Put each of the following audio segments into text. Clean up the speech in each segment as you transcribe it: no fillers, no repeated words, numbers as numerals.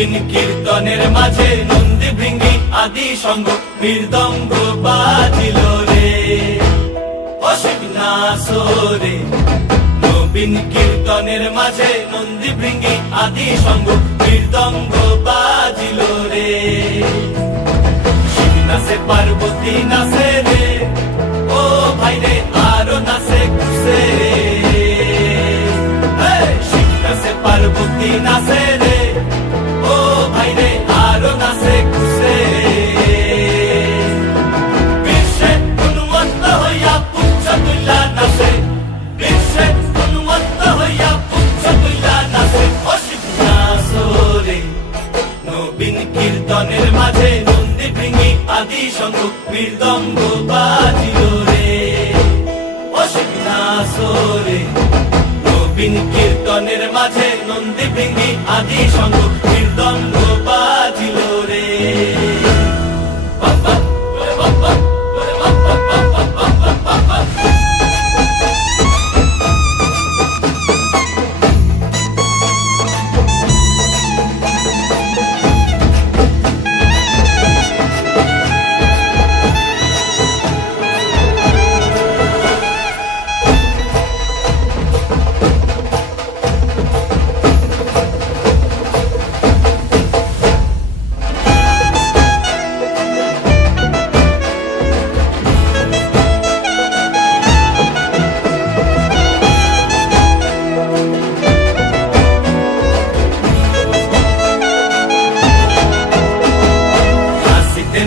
নবীন কীর্তনের মাঝে নন্দী ভৃঙ্গি আদি সঙ্গ মৃদঙ্গ বাজিল রে অসীম নাসরে। নবীন কীর্তনের মাঝে নন্দী ভৃঙ্গি আদি সঙ্গ মৃদঙ্গ বাজিল রে। শিব নাচে পার্বতী নাচে রে, ও ভাই রে আরো নাচে কুসে রে। শিব নাচে পার্বতী নাচে রে, ও ভাই রে আরো নাচে কুসে। বিশ্বে উন্মত্ত হইয়া পুচ্ছ তুইলা নাচে, বিশ্বে উন্মত্ত হইয়া পুচ্ছ তুইলা নাচে অসীম নাচরে। নবীন কীর্তনের মাঝে নন্দী ভৃঙ্গি আদি সঙ্গ মৃদঙ্গ বাজিল রে অসীম নাচরে। নবীন কীর্তনের মাঝে নন্দী ভৃঙ্গি আদি সঙ্গ মৃদঙ্গ বাজিল রে।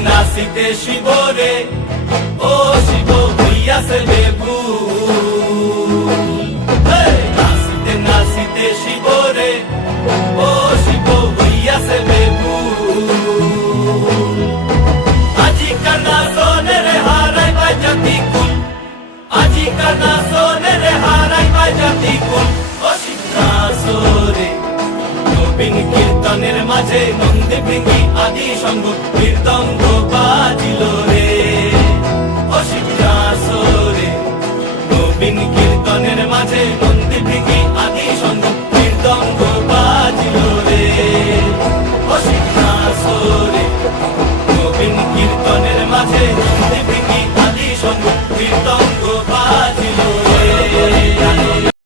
নাচিতে শিব রে, ও শিব হইয়াছে বেভুল। নাচিতে নাচিতে শিব রে, ও শিব হইয়াছে বেভুল। আজিকার নাচনে রে হারাই বাই জাতি কুল, আজিকার নাচনে রে হারাই বাই জাতি কুল অসীম নাচরে। নবীন কীর্তনের মাঝে নন্দী ভৃঙ্গি আদি সঙ্গ মৃদঙ্গ বাজিল রে অসীম নাচরে। নবীন কীর্তনের মাঝে